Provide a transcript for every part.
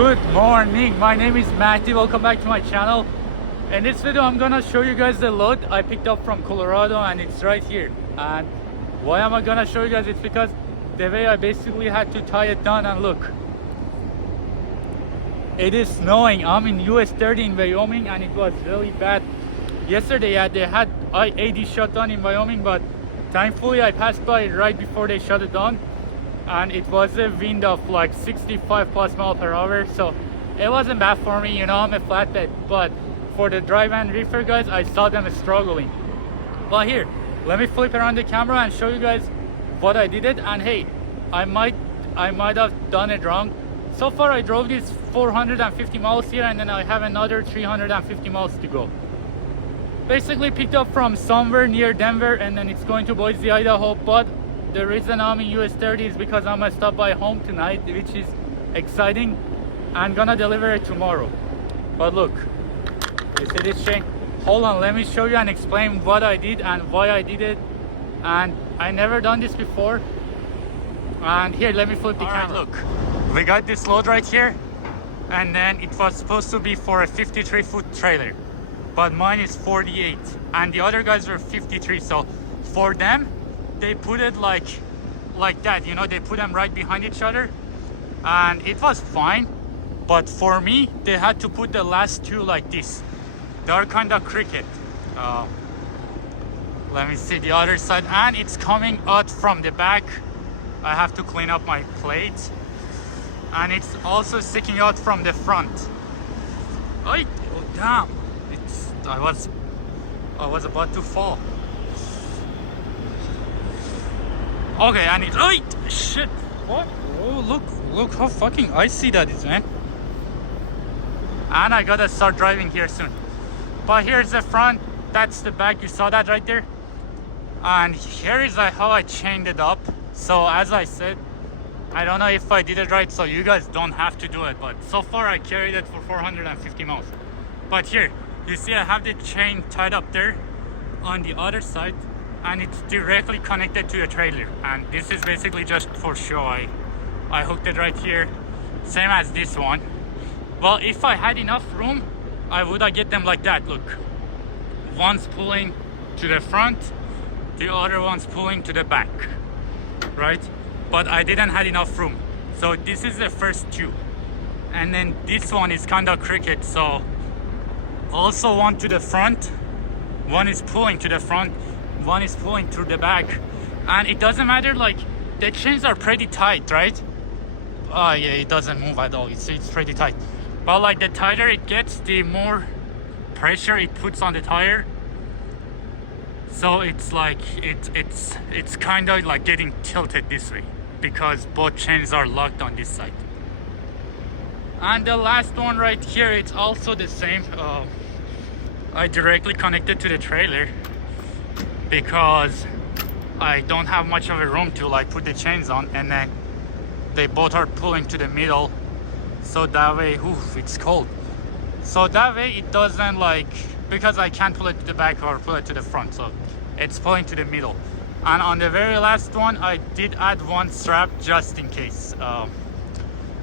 Good morning, my name is Matthew. Welcome back to my channel. In this video I'm gonna show you guys the load I picked up from Colorado, and it's right here. And why am I gonna show you guys? It's because the way I basically had to tie it down. And look, it is snowing. I'm in US 30 in Wyoming, and it was really bad yesterday. They had I-80 shut down in Wyoming, but thankfully I passed by right before they shut it down, and it was a wind of like 65 plus mile per hour, so it wasn't bad for me. You know, I'm a flatbed, but for the drive and reefer guys, I saw them struggling. But here, let me flip around the camera and show you guys what I did it. And hey, I might have done it wrong. So far I drove this 450 miles here, and then I have another 350 miles to go. Basically picked up from somewhere near Denver, and then it's going to Boise, Idaho. But the reason I'm in US 30 is because I'm gonna stop by home tonight, which is exciting. I'm gonna deliver it tomorrow. But look, you see this chain? Hold on, let me show you and explain what I did and why I did it. And I never done this before. And here, let me flip the camera. Look, we got this load right here, and then it was supposed to be for a 53-foot trailer, but mine is 48, and the other guys were 53. So for them, they put it like that, you know, they put them right behind each other, and it was fine. But for me, they had to put the last two like this. They are kind of crooked. Let me see the other side, and it's coming out from the back. I have to clean up my plate, and it's also sticking out from the front. Oh damn, I was about to fall. Okay, and it's, oh shit, what? Oh, look how fucking icy that is, man. And I gotta start driving here soon. But here's the front, that's the back, you saw that right there. And here is how I chained it up. So as I said, I don't know if I did it right, so you guys don't have to do it, but so far I carried it for 450 miles. But here, you see I have the chain tied up there on the other side, and it's directly connected to the trailer. And this is basically just for show. I hooked it right here, same as this one. Well, if I had enough room, I would have get them like that. Look, one's pulling to the front, the other one's pulling to the back, right? But I didn't have enough room, so this is the first two, and then this one is kind of crooked, so also one to the front, one is pulling to the front, one is pulling through the back. And it doesn't matter, like the chains are pretty tight, right? Oh yeah, it doesn't move at all. It's pretty tight, but like the tighter it gets, the more pressure it puts on the tire. So it's like it's kind of like getting tilted this way because both chains are locked on this side. And the last one right here, it's also the same. I directly connected to the trailer because I don't have much of a room to like put the chains on, and then they both are pulling to the middle, so that way, oof, it's cold. So that way it doesn't like, because I can't pull it to the back or pull it to the front, so it's pulling to the middle. And on the very last one, I did add one strap just in case.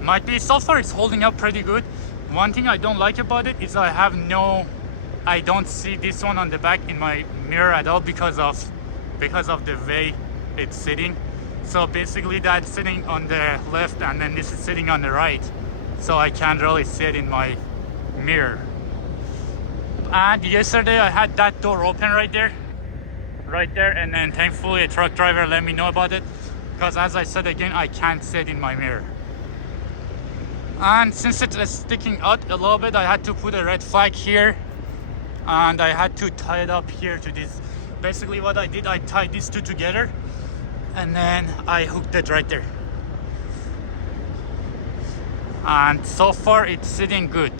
Might be, so far it's holding up pretty good. One thing I don't like about it is I don't see this one on the back in my mirror at all because of the way it's sitting. So basically that's sitting on the left, and then this is sitting on the right, so I can't really see it in my mirror. And yesterday I had that door open right there, and then thankfully a truck driver let me know about it, because as I said again, I can't see it in my mirror. And since it is sticking out a little bit, I had to put a red flag here, and I had to tie it up here to this. Basically what I did, I tied these two together, and then I hooked it right there. And so far it's sitting good.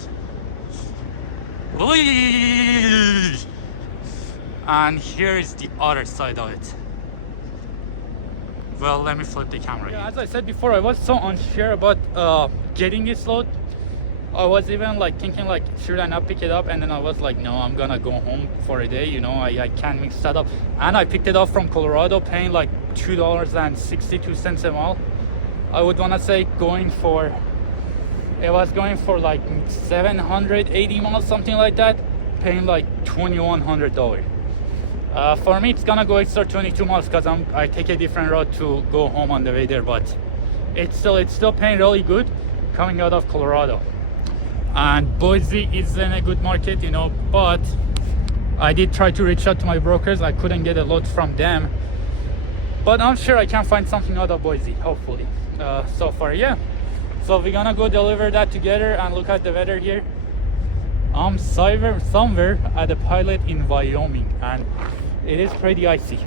And here is the other side of it. Well, let me flip the camera. Yeah, as I said before, I was so unsure about getting this load. I was even like thinking like, should I not pick it up? And then I was like, no, I'm gonna go home for a day, you know, I can't mix that up. And I picked it up from Colorado, paying like $2.62 a mile. I would wanna say going for It was going for like 780 miles, something like that, paying like $2,100. For me, it's gonna go extra 22 miles because I take a different route to go home on the way there, but it's still paying really good coming out of Colorado. And Boise isn't a good market, you know, but I did try to reach out to my brokers. I couldn't get a load from them, but I'm sure I can find something out of Boise, hopefully. So far, yeah. So we're gonna go deliver that together and look at the weather here. I'm somewhere at a pilot in Wyoming and it is pretty icy.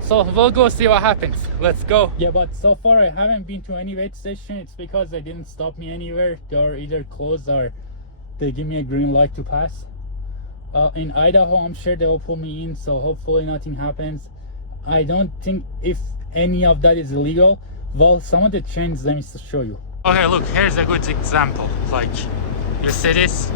So we'll go see what happens. Let's go. Yeah, but so far I haven't been to any wait station. It's because they didn't stop me anywhere. They're either closed or they give me a green light to pass. In Idaho, I'm sure they will pull me in, so hopefully nothing happens. I don't think if any of that is illegal. Well, some of the chains, let me show you. Okay, look, here's a good example. Like, you see this?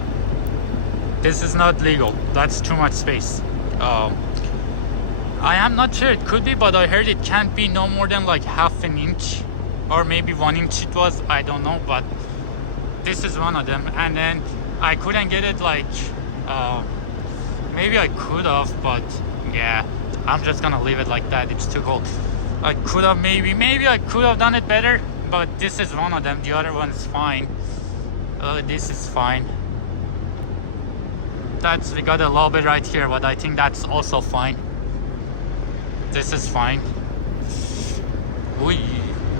This is not legal. That's too much space. I am not sure, it could be, but I heard it can't be no more than like half an inch or maybe 1 inch it was, I don't know, but this is one of them. And then I couldn't get it like, maybe I could have, but yeah, I'm just gonna leave it like that. It's too cold. I could have maybe I could have done it better, but this is one of them. The other one is fine. This is fine. We got a little bit right here, but I think that's also fine. This is fine.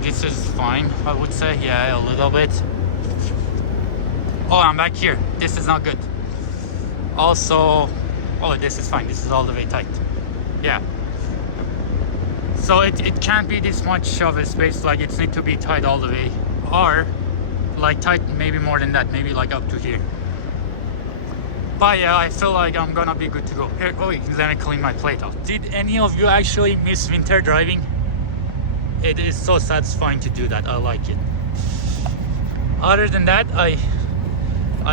This is fine, I would say. Yeah, a little bit. Oh, I'm back here. This is not good. Also, oh, this is fine. This is all the way tight. Yeah. So it can't be this much of a space. Like, it needs to be tight all the way, or like tight maybe more than that, maybe like up to here. But yeah, I feel like I'm gonna be good to go. Here, oh, let me clean my plate off. Did any of you actually miss winter driving? It is so satisfying to do that. I like it. Other than that, I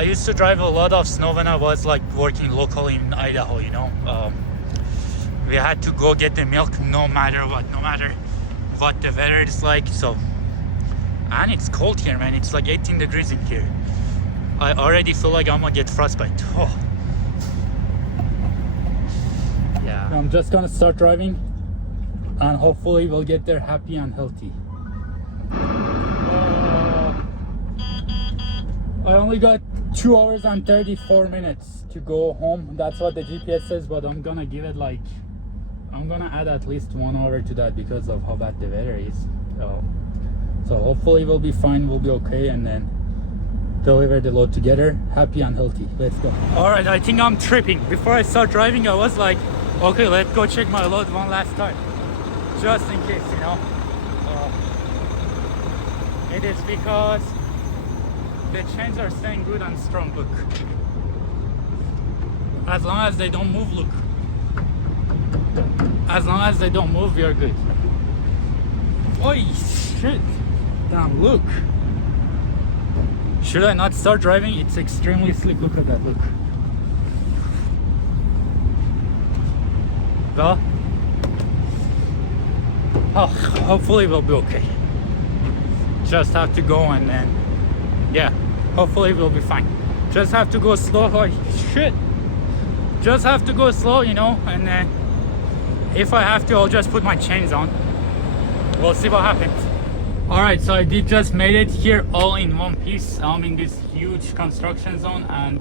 used to drive a lot of snow when I was like working locally in Idaho, you know. We had to go get the milk no matter what the weather is like. So, and it's cold here, man. It's like 18 degrees in here. I already feel like I'm gonna get frostbite. Oh. Yeah. I'm just gonna start driving and hopefully we'll get there happy and healthy. I only got 2 hours and 34 minutes to go home. That's what the GPS says, but I'm gonna give it like, I'm gonna add at least 1 hour to that because of how bad the weather is. So hopefully we'll be fine, we'll be okay, and then deliver the load together happy and healthy. Let's go. All right, I think I'm tripping. Before I start driving, I was like, okay, let's go check my load one last time, just in case, you know. It is because the chains are staying good and strong. Look, as long as they don't move, look, as long as they don't move, we are good. Oh shit, damn, look. Should I not start driving? It's extremely slick. Look at that, look. Well, oh, hopefully we'll be okay. Just have to go and then, yeah, hopefully we'll be fine. Just have to go slow. Oh shit. Just have to go slow, you know, and then if I have to, I'll just put my chains on. We'll see what happens. Alright, so I did just made it here all in one piece. I'm in this huge construction zone and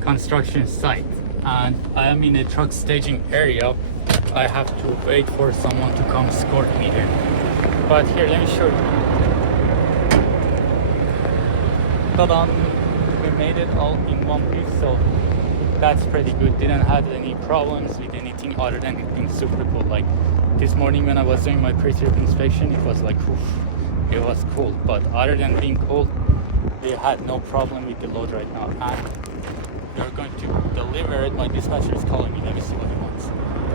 construction site, and I am in a truck staging area. I have to wait for someone to come escort me here. But here, let me show you. Ta-da! We made it all in one piece, so that's pretty good. Didn't have any problems with anything other than it being super cool. Like this morning when I was doing my pre-trip inspection, it was like, oof. It was cool, but other than being cool, we had no problem with the load right now, and we're going to deliver it. My dispatcher is calling me. Let me see what he wants.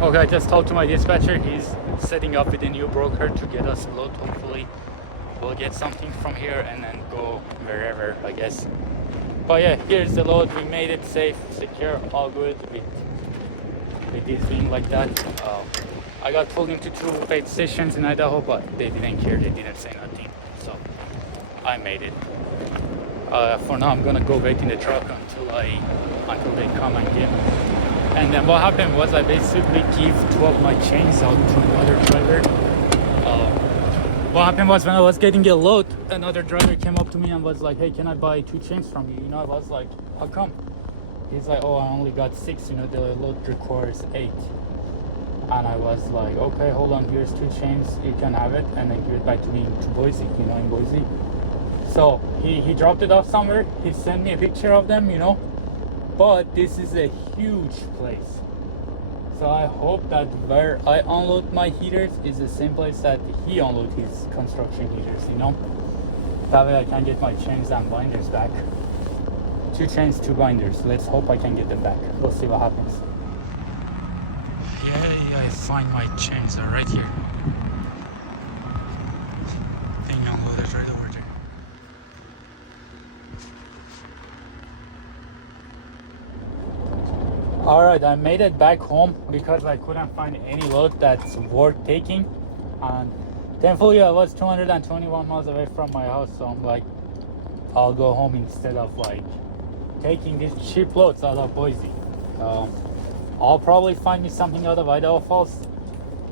Okay, I just talked to my dispatcher. He's setting up with a new broker to get us a load. Hopefully we'll get something from here and then go wherever, I guess. But yeah, here's the load. We made it safe, secure, all good with this being like that. I got pulled into 2 paid stations in Idaho, but they didn't care. They didn't say nothing. So I made it. For now, I'm gonna go wait in the truck until they come and get me. And then what happened was I basically give 2 of my chains out to another driver. What happened was when I was getting a load, another driver came up to me and was like, "Hey, can I buy 2 chains from you?" You know, I was like, "How come?" He's like, "Oh, I only got 6. You know, the load requires 8." And I was like, "Okay, hold on. Here's 2 chains. You can have it, and then give it back to me to Boise. You know, in Boise." So he dropped it off somewhere. He sent me a picture of them. You know, but this is a huge place. So I hope that where I unload my heaters is the same place that he unload his construction heaters, you know. That way I can get my chains and binders back. 2 chains, 2 binders. Let's hope I can get them back. We'll see what happens. Yeah, I find my chains are right here. Being unloaded right over there. Alright, I made it back home because I couldn't find any load that's worth taking, and thankfully I was 221 miles away from my house, so I'm like, I'll go home instead of like taking these cheap loads out of Boise. I'll probably find me something out of Idaho Falls,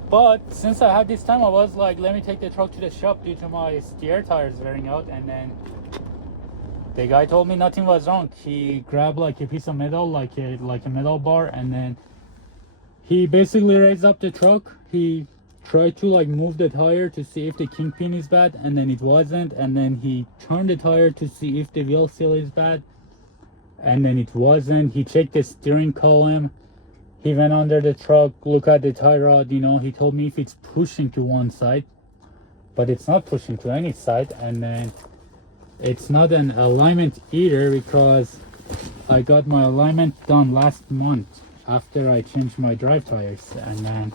but since I had this time, I was like, let me take the truck to the shop due to my steer tires wearing out. And then the guy told me nothing was wrong. He grabbed like a piece of metal, like a metal bar, and then he basically raised up the truck. He tried to like move the tire to see if the kingpin is bad, and then it wasn't. And then he turned the tire to see if the wheel seal is bad, and then it wasn't. He checked the steering column. He went under the truck, look at the tie rod, you know. He told me if it's pushing to one side, but it's not pushing to any side. And then it's not an alignment either, because I got my alignment done last month after I changed my drive tires. And then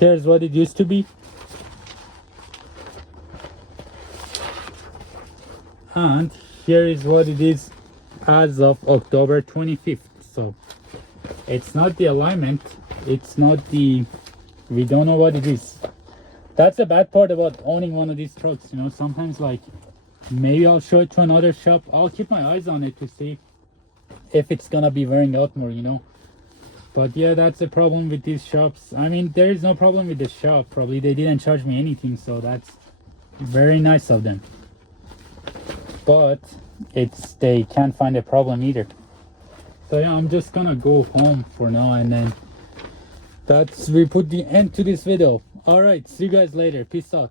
here's what it used to be, and here is what it is as of October 25th. So it's not the alignment, it's not the, we don't know what it is. That's the bad part about owning one of these trucks, you know. Sometimes like maybe I'll show it to another shop. I'll keep my eyes on it to see if it's gonna be wearing out more, you know. But yeah, that's the problem with these shops. I mean, there is no problem with the shop. Probably they didn't charge me anything, so that's very nice of them. But it's, they can't find a problem either. So yeah, I'm just gonna go home for now, and then we put the end to this video. All right, see you guys later. Peace out.